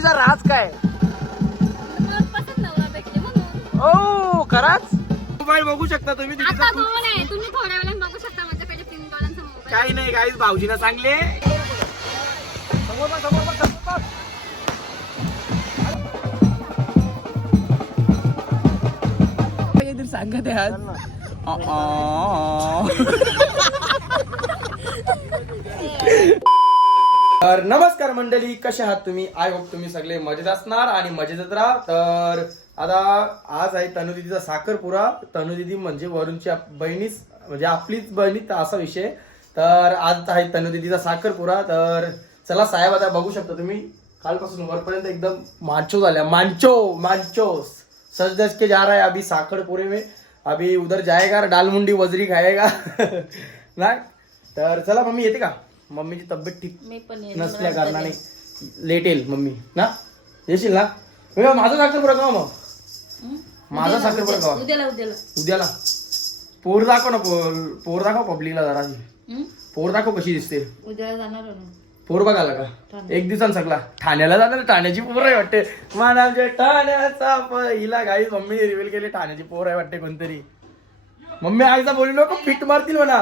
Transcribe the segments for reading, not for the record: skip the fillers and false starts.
मावशीचा राज काय? ओ खराच मोबाईल बघू शकता तुम्ही काही नाही गाईज भाऊजीला सांगले सांगत आहे आज तर नमस्कार मंडळी, कसे आहात तुम्ही? आय होप तुम्ही सगळे मजेत असणार आणि मजेतच राहा. तर आता आज आहे तनुदीदीचा साखरपुरा. तनुदीदी म्हणजे वरुणची बहिणीच, म्हणजे आपलीच बहिणी असा विषय. तर आज आहे तनुदीदीचा साखरपुरा. तर चला साहेब, आता बघू शकता तुम्ही कालपासून वरपर्यंत एकदम मांचो झाल्या. मांचो सज धज के जा रहा है अभी साखरपुरे में. अभी उधर जाएगा डालमुंडी वजरी खाएगा ना. तर चला मम्मी येते का? मम्मीची तब्येत ठीक नसल्या कारणाने लेट येईल मम्मी ना. येशील ना? माझा साखरपुरा का मग? माझा साखरपुरा का उद्याला? पोर दाखव ना, पोर दाखव पब्लिकला जरा. पोर दाखव कशी दिसते. उद्याला जाणार पोर बघायला का? एक दिवसांनी सगळा ठाण्याला जाणार. ठाण्याची पोर आहे वाटते. मानाच्या ठाण्याचा पहिला गाई मम्मी रिव्हील केली. ठाण्याची पोर आहे वाटते कोणतरी. मम्मी आईचा बोलू नको, फिट मारतील म्हणा.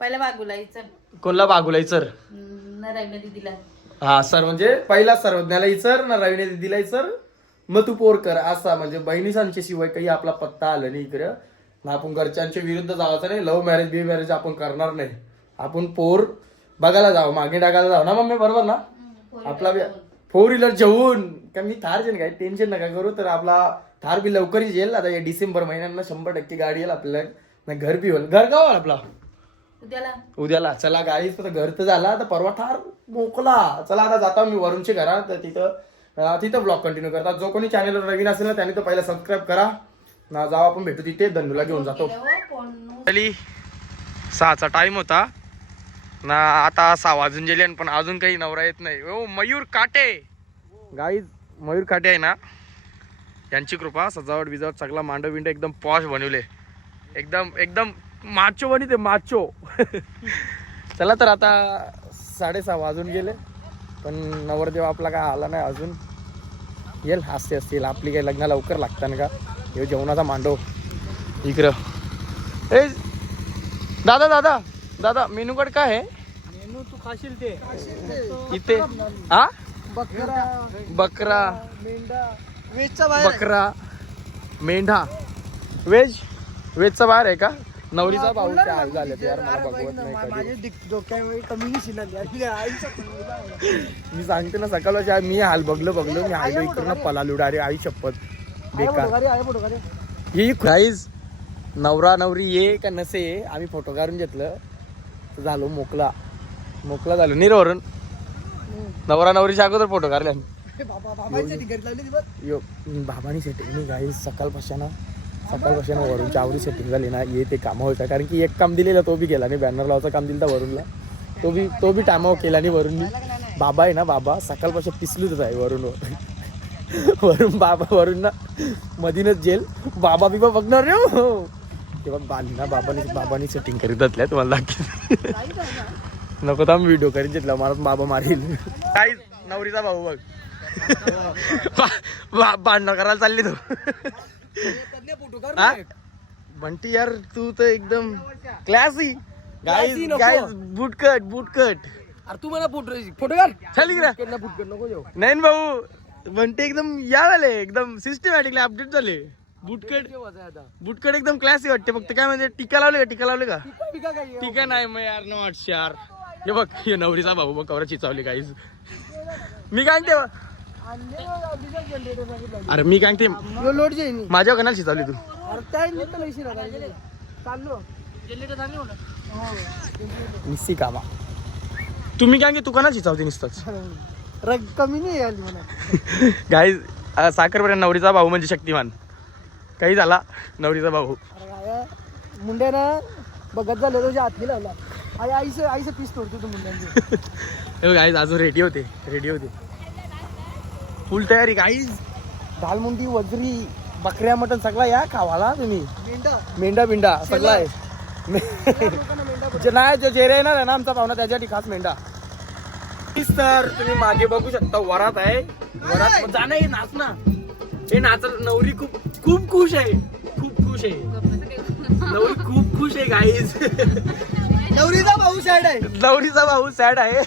पहिला बागुलायचं कोणला बागुलायचर? रवीना दीदीला. हा सर, म्हणजे पहिला सर्वज्ञाला इचर ना, रवीने दिदीला इचर, मग तू पोर कर असा. म्हणजे बहिणीसांच्या शिवाय काही आपला पत्ता आला नाही इकडे ना. आपण घरच्यांच्या विरुद्ध जायचं नाही. लव्ह मॅरेज बी मॅरेज आपण करणार नाही. आपण पोर बघायला जाऊ, मागे टाकायला जाऊ ना मम्मी, बरोबर ना? आपला 4 व्हीलर जेवून का मी थार जेन काय टेन्शन नका करू. तर आपला थार बी लवकरच येईल. आता या डिसेंबर महिन्यांना 100% गाडी येईल आपल्याला. घर बी होईल. घर का होईल आपला उद्याला. चला गाडी, घर तर झाला. तर परवा ठार मोकला. चला आता जाता मी वरुणच्या घरात. तर तिथं ब्लॉग कंटिन्यू करतात. जो कोणी चॅनलवर नवीन असेल ना त्याने तर पहिला सबस्क्राईब करा ना. जाऊ आपण भेटू तिथे. धनुला घेऊन जातो. 6चा टाइम होता ना. आता 6 वाजून गेले पण अजून काही नवरा येत नाही. ओ मयूर काटे गाईज, मयूर काटे आहे ना, यांची कृपा. सजावट बिजावट सगळा मांडव बिंड एकदम पॉश बनवले. एकदम माचो बनी ते माचो. चला तर आता 6:30 वाजून गेले पण नवरदेव आपला काय आला नाही अजून. येईल हास्य असतील. आपली काही लग्न लवकर लागतात का? हे जेवणाचा मांडव इकडं. ए दादा मेनू कार्ड काय आहे? मेनू तू खाशील ते इथे हा बकरा मेंढा वेजचा बाहेर बकरा मेंढा वेजचा बाहेर आहे का? नवरीचा भाऊ काय हाल झाले यार, मला बघवत नाही कधी. मी सांगते ना सकाळच्या मी हाल बघलो मी आलो इकडनं पलालू डायरेक्ट. आई शपथ बेकार. ही गाईज नवरा नवरी ये का नसे ये, आम्ही फोटो काढून घेतलं झालो मोकला झालो. निरवरून नवरा नवरीच्या अगोदर फोटो काढले. बाबानी सेटिंग गाईज सकाळपासून वरूनच्या आवडी सेटिंग झाली ना. ये ते कामं होतं कारण की एक काम दिलेलं तो बी गेला नाही. बॅनर लावायचं काम दिलं वरूनला, तो बी टामावर केला नाही वरून. बाबा आहे ना, बाबा सकाळपासून पिसलूच आहे वरून वरून ना मधीनच जेल. बाबा बिबा बघणार रे तेव्हा ना. बाबानी सेटिंग करीत असल्या तुम्हाला दाखव. नको तर आम्ही व्हिडिओ करीत घेतला. मला बाबा मारील. काय नवरीचा भाऊ बघ भांडणं करायला चालली तू. बंटी यार तू तर एकदम क्लासी. गाईज बुटकट अरे तू मला फोटो काढ. चाल नको जाऊ. नाही भाऊ, बंटी एकदम या झाले, एकदम सिस्टमॅटिकली अपडेट झाले. बुटकट एकदम क्लासी वाटते. फक्त काय म्हणजे टीका लावले का? टीका नाही मग यार, नॉट यार. हे बघ हे नवरीचा भाऊ बघ कवरा चिचावली गाईज. मी काय ते अरे मी काय ते माझ्या कणाला शिजवली तू. निस्सी कामा तुम्ही काय तू कणाला शिजवते नुसतंच कमी नाही आली मला. गाईज साखरपुड्या नवरीचा भाऊ म्हणजे शक्तिमान. काही झाला नवरीचा भाऊ मुंड्यानं बघत झालं तुझ्या हात लावला. आईचं पीस तोडतो तू मुंड्यांची. गाईज अजून रेडी होते फुल तयारी गाईज. दालमुंडी वजरी बकऱ्या मटन सगळा या खावाला तुम्ही. मेंढा सगळा आहे. नाही जो चेहरा येणार आहे ना आमचा पाहुणा त्याच्यासाठी खास मेंढा. तर तुम्ही मागे बघू शकता वरात आहे. वरात जाणं हे नाच ना. हे नाच नवरी खूप खूप खुश आहे. खूप खुश आहे नवरी. खूप खुश आहे गाईज. नवरीचा भाऊ सॅड आहे. नवरीचा भाऊ सॅड आहे.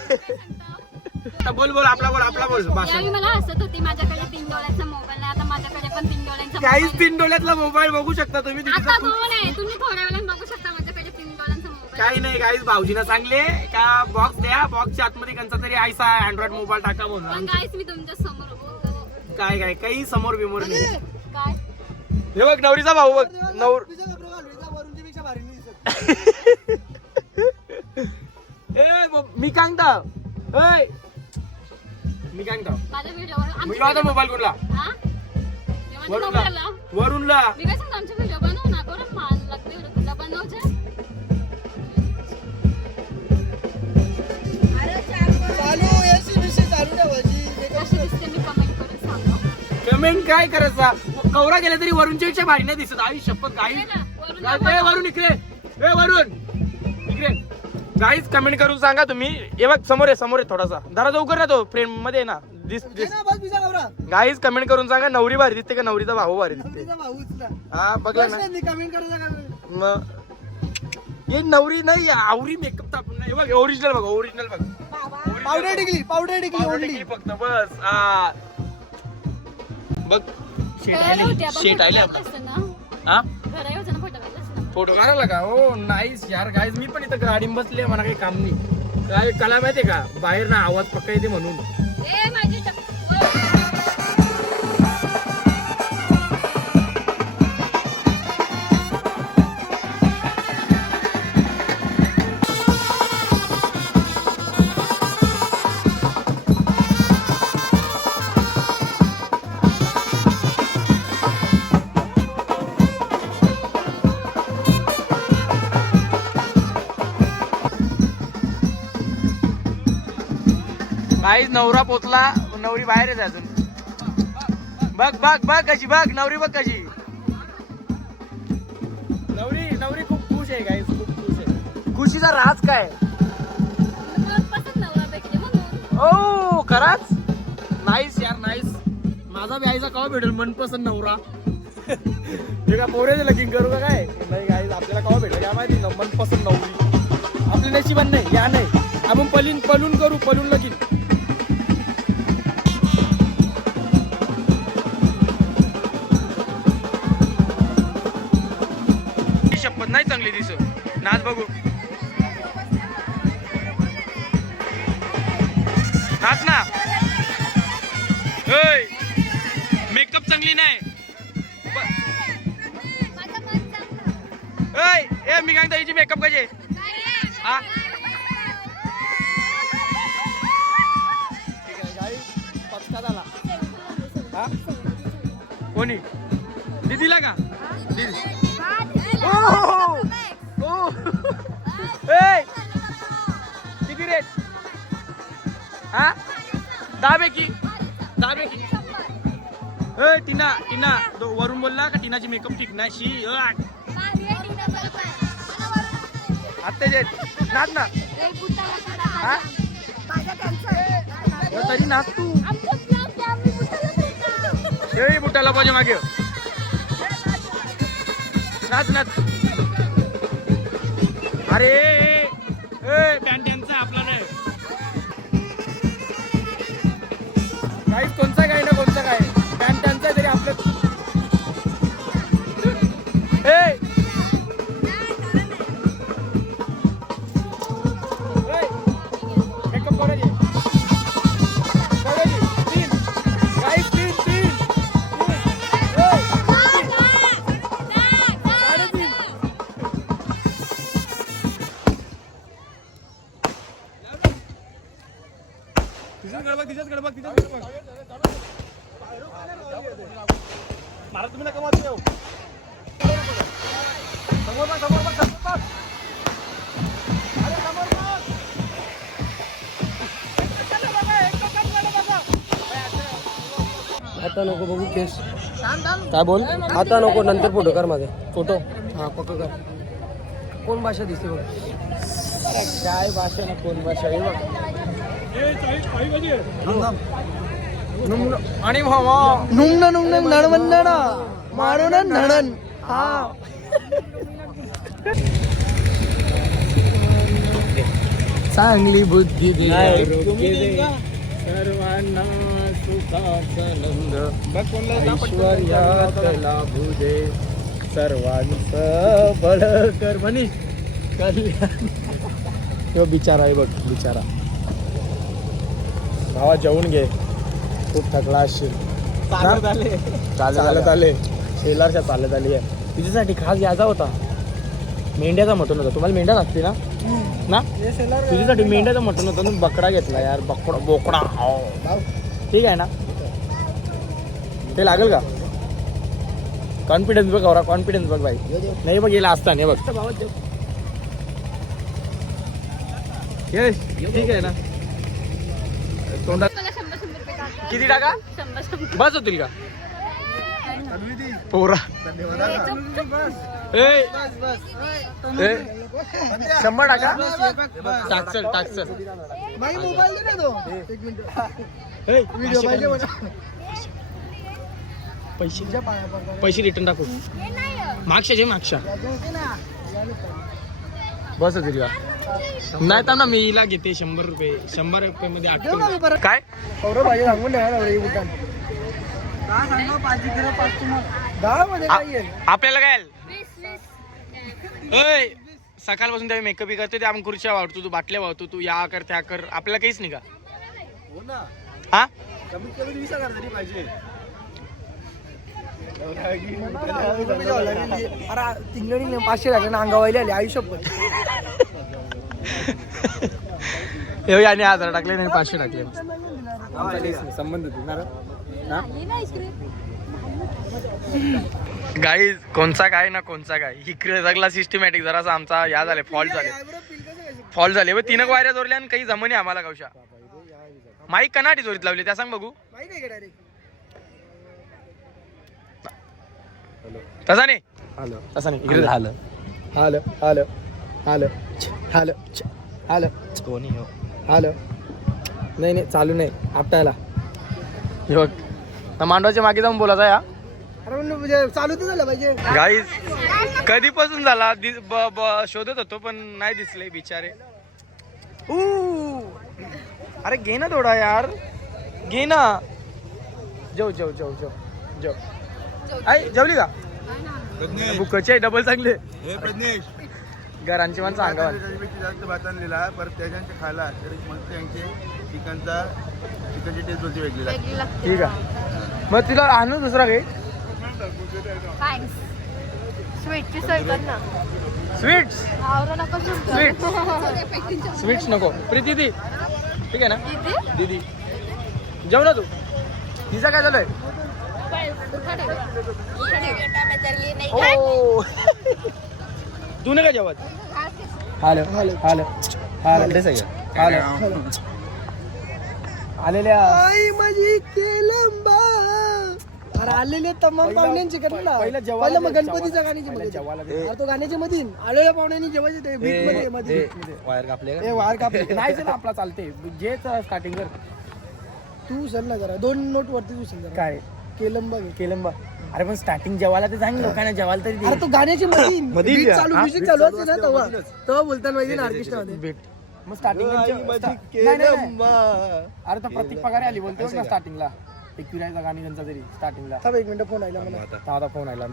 बोल बोल आपला बोल आपला बोल. यावेळी मला हसत होती माझ्याकडे 3 डोळ्याचा मोबाईल आहे आता माझ्याकडे पण 3 डोळ्यांचा गाईज 3 डोळ्यातला मोबाईल बघू शकता तुम्ही. आता 2 आहे तुम्ही थोड्या वेळाने बघू शकता माझ्याकडे 3 डोळ्यांचा मोबाईल. काही नाही गाईज भाऊजीना सांगले का बॉक्स द्या. बॉक्सच्या आतमध्ये कोणता तरी आयसा अँड्रॉइड मोबाईल टाका पण म्हणून. गाईस मी तुमच्या समोर बोलतो. काय काय काही समोर बिमोर नाही. काय हे बघ नवरीचा भाऊ बघ. वरूनची पेक्षा भारी नाही दिसत. मी कांगता. मी कांगता. माझ्या व्हिडिओवर मी आता मोबाईल कुठला हा वरूनला. वरूनला मी काय सांगतो आमचे व्हिडिओ बनवू ना कोण मान लागते एवढं तुला बनवचे. चालू याची विषय चालू ठेवायची. कशी दिसते मी कमेंट करून सांगा. कमेंट काय करायचा. कवरा गेला तरी वरूनच्या पेक्षा भारी नाही दिसत. आई शपथ गाई वरून इकडे. वरून इकडे गाईज कमेंट करून सांगा तुम्ही. हे बघ समोर आहे थोडासा. जरा लवकर ना तो फ्रेम मध्ये ना दिस बस बिजा नवरा. गाईज कमेंट करून सांगा नवरी भारी दिसते का नवरीचा भाऊ भारी दिसते. नवरीचा भाऊच ना. हा बघला ना कमेंट करायचा का. मग हे नवरी नाही आवरी मेकअप तापून नाही. बघ ओरिजिनल बघ. ओरिजिनल बघ. पावडर टिकली ओनली. फक्त बस. हा बघ शेट आले हा फोटो काढायला का. हो नाईस यार गाईज. मी पण इथं गाडी बसले मला काही काम नाही. काय कला माहितीये का बाहेर ना आवाज पक्का येते म्हणून. गाईज नवरा पोचला. नवरी बाहेरच आहे अजून. बघ बघ बघ कशी. बघ नवरी बघ कशी. नवरी खूप खुश आहे गाईज. खूप खुश आहे. खुशीचा राज काय. ओ खराच नाईस यार नाईस. माझा व्यायचा कवा भेटेल मनपसंत नवरा. हे का पोरेच लगीन करू का काय. नाही गाईज आपल्याला कवा भेटेल काय माहिती ना. मनपसंत नवरी आपल्या नशिबात नाही. या नाही आपण पलून करू. पलून लगीन. शपथ नाही चांगली दिसत. नाच बघू. नाच ना. मेकअप चांगली नाही. ए मी काय हिची मेकअप कशी हा. पचका झाला हा. कोणी दीदीला का. किती रेट हा. 10 पैकी. टीना वरून बोलला का टीनाची मेकअप ठीक नाही. शी आत्ताचे नाच ना हा. तरी नाच तू. शेळी बुटाला पाहिजे मागे. नाच नाच. अरे पॅन्ट त्यांचा आपला नाही. गाईस कोणचा काय ना कोणचा काय पॅन्ट त्यांचा तरी आपलं. मेकअप करायचे. 3 गाईस 3 तिच्याच गडबग. मला तुम्ही नका मारतो. समोर बघ. आता नको बघू केस. काय बोल. आता नको नंतर फोटो कर माझे. फोटो हा पक्का कर. कोण भाषा दिसते बघ. काय भाषा ना कोण भाषा. हे बघ आणि भावा नुंगन नुंगन नणवंदना मारून नणन हा चांगली बुद्धी दे सर्वांना सुखाचा नंद ऐश्वर्यात लाभू दे सर्वांचं बळ कर मनीष कल्याण. तो बिचारा आहे बघ बिचारा. भावा जेवून घे खूप थकला असशील. चालत आले शेलारच्या चालत आली आहे. तुझ्यासाठी खास यायचा होता मेंढ्याचा मटण होता. तुम्हाला मेंढ्या लागते ना ना तुझ्यासाठी मेंढ्याचं मटण होतं तुम्ही बकडा घेतला यार. बोकडा हो ठीक आहे ना. ते लागेल का कॉन्फिडन्स बघ औरा कॉन्फिडन्स बघ भाई. नाही बघ गेला असता नाही बघ यश ठीक आहे ना. तोंडात मला 100 रुपये टाका. किती टाका 100 बस होतील का पोरा ए 100 टाका टाकचल टाकचल भाई मोबाईल दे ना तो. एक मिनिट ए, व्हिडिओ पाहिजे मला. पैसे तुझ्या पाया पडतात. पैसे रिटर्न टाकू मागच्या मागच्या बस होतील का नाही तर ना मी हिला घेते 100 रुपये 100 रुपये मध्ये देऊ ना मी आठ परत. काय कौरव भाजी सांगून द्या ना रे उठान. दहा मध्ये काय येईल आपल्याला काय 20 ओय सकाळपासून त्या मेकअप करते ते आपण खुर्च्या वाढतो तू बाटल्या वाहतो तू या कर त्या कर आपल्याला काहीच नाही का हा अरे तिंगडी 500 लागले ना अंगावायला आले आयुष्यभर. हे याने 1000 टाकले नाही 500 टाकले आमचा काहीच नाही संबंध देणार गाईज कोणचा काय ना कोणचा काय इकडे सगळा सिस्टमॅटिक जरासा आमचा या झाले फॉल्ट झाले व 3 वायऱ्या जोरल्या आणि काही जमनी आम्हाला गावशा माईक कनाटी जोरीत लावली त्या सांग बघू तसा नाही तसा नाही इकडे झालं हालं हालं हालं हालं हालं कोणी हालं नाही नाही चालू नाही आपटायला हे बघ ना मांडवाच्या मागे जाऊन बोलायचा या अरे चालू तर झालं पाहिजे. गाईज कधीपासून झाला शोधत होतो पण नाही दिसले बिचारे. अरे घे ना थोडा यार घे ना. जेव जेव जेव जेव जेव आई जेवली का बुकचे डबल चांगले घरांची माणसं अंगावर जास्त भात आणलेला परत त्याच्यानंतर खायला तरी मस्त यांचे चिकनची टेस्ट होती वेगळी वेगळी लागते. ठीक आहे मग तिला आणू दुसरा काही थँक्स. स्वीटची सोय कर ना. स्वीट्स आवरा नका स्वीट्स स्वीट्स नको प्रीती दी ठीक आहे ना दीदी जेव ना तू तिचा काय झालंय ओ तू नाही का जेवत हाल हाल हाल हाल हाल आलेल्या आई माझी केलंबा. अरे आलेले तमाम पाहुण्यांची कर ना. पहिलं जेवायला पहिलं मग गणपतीच्या गाण्याची मध्ये जेवायला अरे तो गाण्याच्या मधील आलेल्या पाहुण्यांनी जेवायचे ते बीट मध्ये मध्ये वायर कापले ए वार कापले. नाही चला आपला चालते जे स्टार्टिंग कर तू उचल ना जरा 2 नोट वरती उचल जरा. काय केलंबा घे. केलं बा अरे पण स्टार्टिंग जेवायला ते सांग लोकांना जेवायला तरी अरे तो गाण्याची मध्ये मध्ये बीट द्या. चालू हा? म्युझिक चालू असते ना तेव्हा तेव्हा बोलताना माहिती ना ऑर्केस्ट्रा मध्ये भेट मग स्टार्टिंग अरे तर प्रत्येक पगारे आली बोलते ना स्टार्टिंगला एकविरायचा गाणी त्यांचा तरी स्टार्टिंगला थांब 1 मिनिट फोन आला मला. आता फोन आला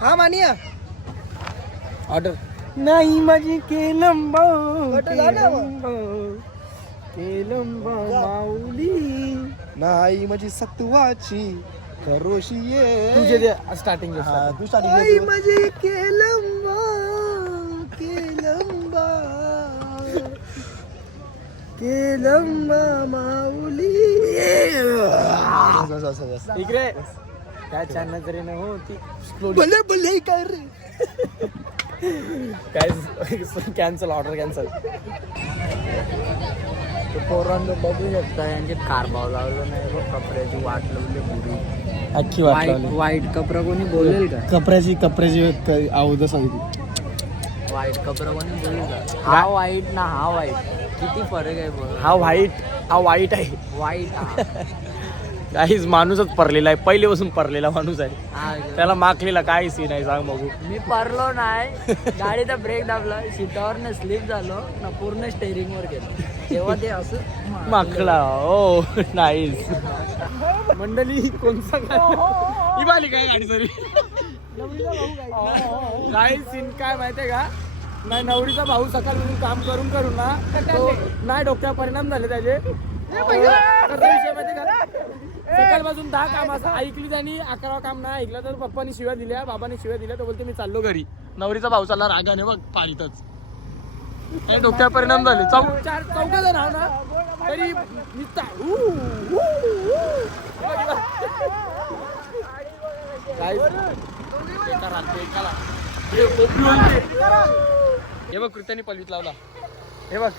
हा मानिया ऑर्डर नाही माझी केलंबा कट झालं केलंबा माऊली नाही माझी सत्वाची खरोशी तुझे दे स्टार्टिंग तू स्टार्टिंग आई माझी केलंबा केलंबा केलंबा माऊली. इकडे काय छान नजरेनं होती भले भले काय रे. काय कॅन्सल ऑर्डर कॅन्सल पोरांनो बघू शकता यांचे कारभाव लावलं नाही बघ कपड्याची वाट लावली पुरी अख्खी वाट वाईट लावली. वाईट कपडा कोणी बोलेल का कपऱ्याची अवध सांगितली वाईट कपडा कोणी बोलेल का हा वाईट ना हा वाईट किती फरक आहे बघ. हा वाईट आहे वाईट काहीच माणूसच परलेला आहे पहिलेपासून परलेला माणूस आहे हा. त्याला माखलेला काय सीन आहे सांग बघू मी परलो नाही गाडीचा ब्रेक दाबला सीटावर न स्लिप झालो ना पूर्ण स्टेअरिंग वर गेलो तेव्हा ते असं माखला ओ नाईस मंडळी कोणता ही बाली काय गाडी सरी काय सीन काय माहितीये का नाही नवरीचा भाऊ सकाळपासून काम करून करून ना तो नाही डोक्यावर परिणाम झाले त्याचे कसा विषय माहितीये का सकाळपासून 10 काम असं ऐकली त्यांनी 11 काम नाही ऐकलं तर पप्पानी शिव्या दिल्या बाबांनी शिव्या दिल्या तो बोलते मी चाललो घरी नवरीचा भाऊ चालला रागाने बघ पाळीतच डोक्यावर परिणाम झाले चौघ जण आहो ना तरी निघता हे बघ कृत्याने पलवीत लावला हे बघ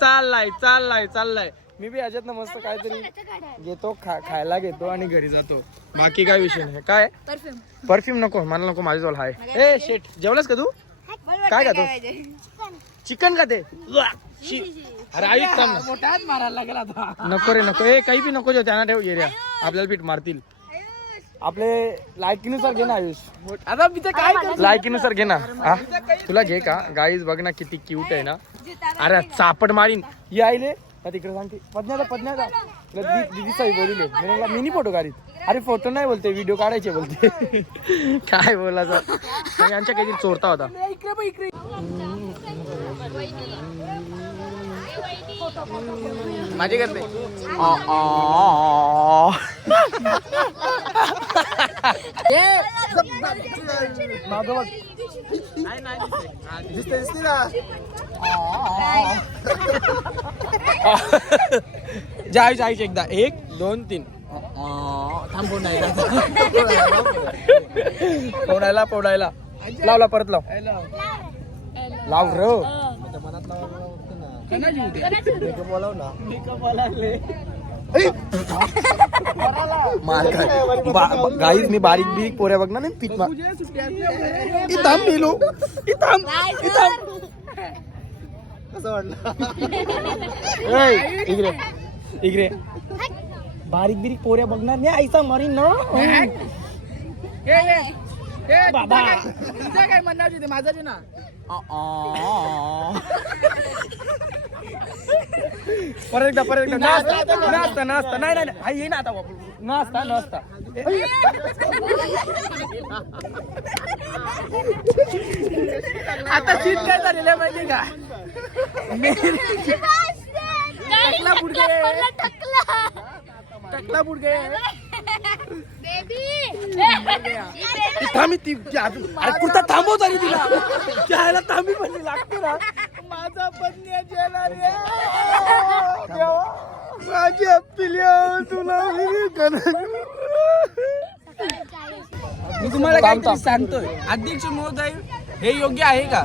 चाललाय मी बी याच्यात मस्त काहीतरी घेतो खायला घेतो आणि घरी जातो बाकी काय विषय नाही काय परफ्यूम नको मला नको माझ्याजवळ हाय ए शेट जेवलास का तू काय खातो चिकन खाते अरे आई मोठ्यात मारायला लागेल आता नको रे नको ए काही बी नको जेव त्यांना ठेव एरिया आपल्याला पीठ मारतील आपले लायकीनुसार घे ना आयुष आता मी काय लायकीनुसार घे ना हा तुला घे का गाईज बघ ना किती क्यूट आहे ना अरे चापड मारीन ही आईले तिकडे सांगते पद्न्याचा दिदीचा बोलले मी मिनी फोटो काढीत अरे फोटो नाही बोलते व्हिडिओ काढायचे बोलते काय बोलायचं यांच्या काहीतरी चोरता होता माझी करते दिसते ना जायचं एकदा 1 2 3 थांबून नाही पोडायला लावला परत लाव र बोलाव ना गाईज मी बारीक बिरीक पोऱ्या बघणार नाही पीठ इथं पिलो इथं कसं वाटलं इकडे बारीक बिरीक पोऱ्या बघणार नाही आईचा मारीन ना बाबा काय म्हणणार तिथे माझा ना परत एकदा नाचता नाही आई ये ना आता नाचता आता सीट काय झालेलं आहे माहिती का टकला बुड गया कुर्ता थांबव तरी तिला त्याला थांबी पण लागते ना माझा पत्नी जेला रे माझ्या पिल्या तुला मी तुम्हाला काहीतरी सांगतोय अध्यक्ष महोदय हे योग्य आहे का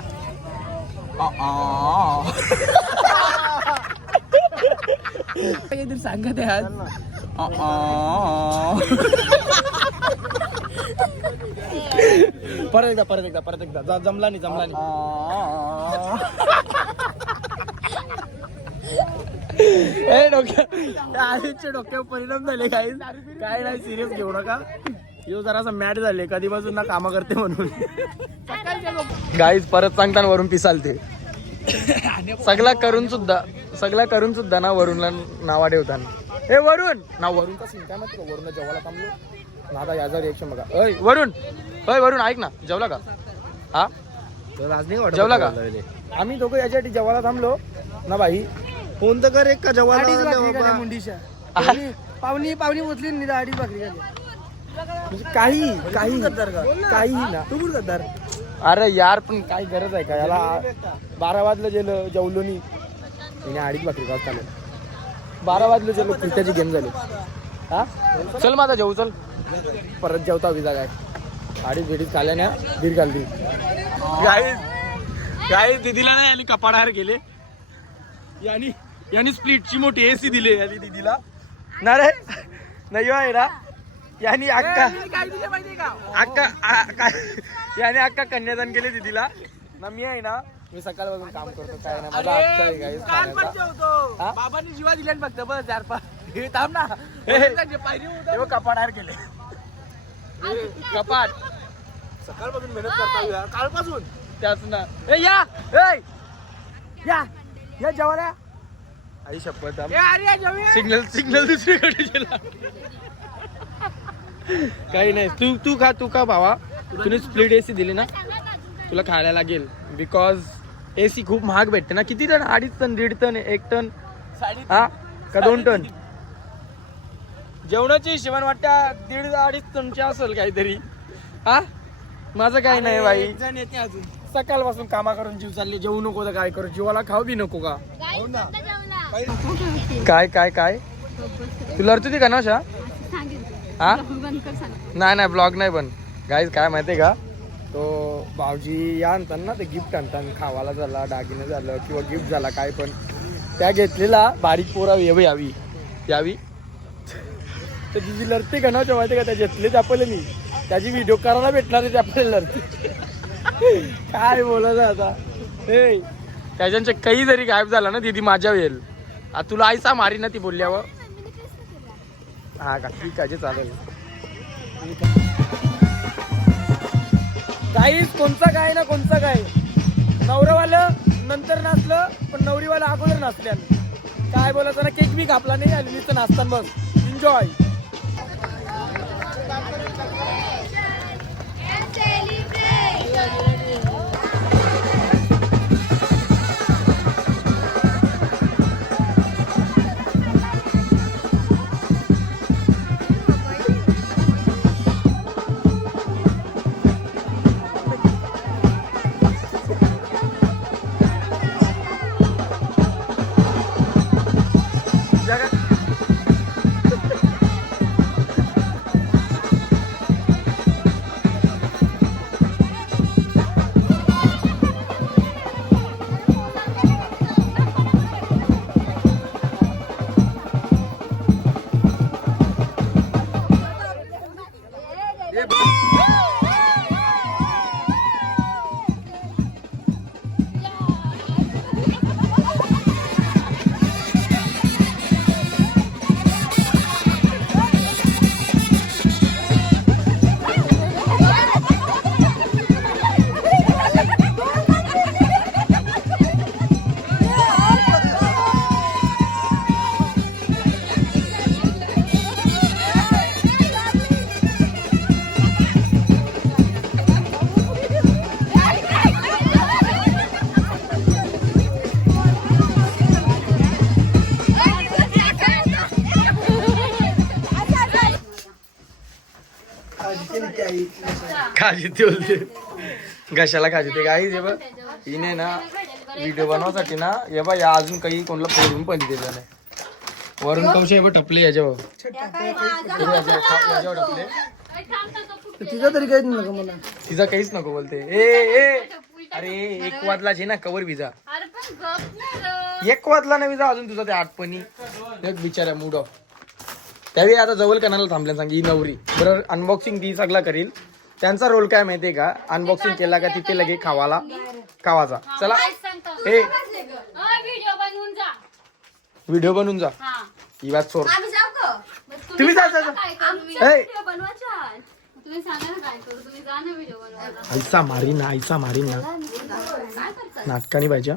काहीतरी सांगत आहे आज परत एकदा जमला नाही डोक्यावर परिणाम झाले काय नाही सिरियस घेऊ नका यो जरासा मॅट झाले कधीपासून ना काम करते म्हणून गाईज परत सांगताना वरून पिसालते सगळा करून सुद्धा ना वरूनला नावा ठेवताना हे वरून नाव वरून का सीन काय माहिती का वरून जेवायला थांबलो आता याचा रिएक्शन बघा अय वरून ऐक ना जेवला का हा जेवला का आम्ही दोघं याच्यासाठी जेवायला थांबलो ना भाई फोन तर कर एक का जेवायला मुंडीच्या पावणी उचली निरा 2.5 भाकरी म्हणजे काही ना तू कुठं करणार अरे यार पण काही गरज आहे का याला 12 वाजलं गेलं जेवलो नी 2.5 भाकरी खात चालू 12 वाजलं गेलो क्रिकेटची गेम झाली हा चल माझा जेवू चल परत जेवता विजा काय 2.5 खाल्याने दीड घालती काय दिदीला नाही आणि कपाडावर गेले यांनी स्प्लिटची मोठी एसी दिली यानी दिदीला ना रे नाही आहे ना यानी अक्का याने अक्का कन्यादान केले दिदीला ना मी आहे ना मी सकाळपासून काम करतो काय नाही माझा आजचा आहे guys खाण्याचा. हा? बाबांनी जीवा दिल्या फक्त बस चार थांब ना हे बघ, कपाटावर गेले कपाट सकाळपासून मेहनत करता कालपासून त्याच ना या जेवायला आई शपथ अरे जेवूया. सिग्नल दुसरीकडे गेला काही नाही तू का भावा तुम्ही स्प्लिट एसी दिली ना तुला खायला लागेल बिकॉज एसी खूप महाग भेटते ना किती टन 2.5 टन 1.5 टन 1 टन हा का 2 टन जेवणाची हिशोबाने वाटतं 1.5-2.5 टनची असेल काहीतरी हा माझं काही नाही बाई येते अजून सकाळपासून कामा करून जीव चालले जेवू नको तर काय करू जीवाला खाऊ बी नको का काय तुला अर्थ का ना अशा हा नाही ब्लॉग नाही पण गाईज काय माहितीये का तो भाऊजी या आणतात ना ते गिफ्ट आणतात खावाला झाला दागिने झालं किंवा गिफ्ट झाला काय पण त्या घेतलेला बारीक पोरा यावी तर तिची लढते का ना माहिती का त्या घेतले त्यापले मी त्याची व्हिडिओ करायला भेटणार आहे त्यापले लढते काय बोलायचं आता हे त्याच्याचे काही जरी गायब झाला ना दीदी माझ्या येईल तुला आईसा मारी ना ती बोलल्यावर हा का ठीक आहे चालेल गाईस कोणचा काय नवऱ्यावालं नंतर नाचलं पण नवरीवाला अगोदर नाचल्यान काय बोलायचं ना केक बी कापला नाही आणि नुसतं नाचतान बस एन्जॉय खाजिते बोलते घशाला खाजिते गाईज हे बघ हिने ना व्हिडिओ बनवासाठी ना हे बघ या अजून काही कोणाला फोडून पण दिलेलं नाही वरून कौशे हे बघ टपले याच्यावर टपले तिचा तरी काहीच नको मला तिचा काहीच नको बोलते ए अरे 1 वाजला ना कवर विजा 1 वाजला ना विजा अजून तुझा ते आठपणी एक बिचारा मूड ऑफ त्यावेळी आता जवळ कनाला थांबल्या सांग ही नवरी बरोबर अनबॉक्सिंग ती सगळा करील त्यांचा रोल काय माहितीये का अनबॉक्सिंग केला का तिथे लगे खावाचा चला ए व्हिडिओ बनवून जा ही बात सोड तुम्ही जा आईचा मारीन ना नाटकाने पाहिजे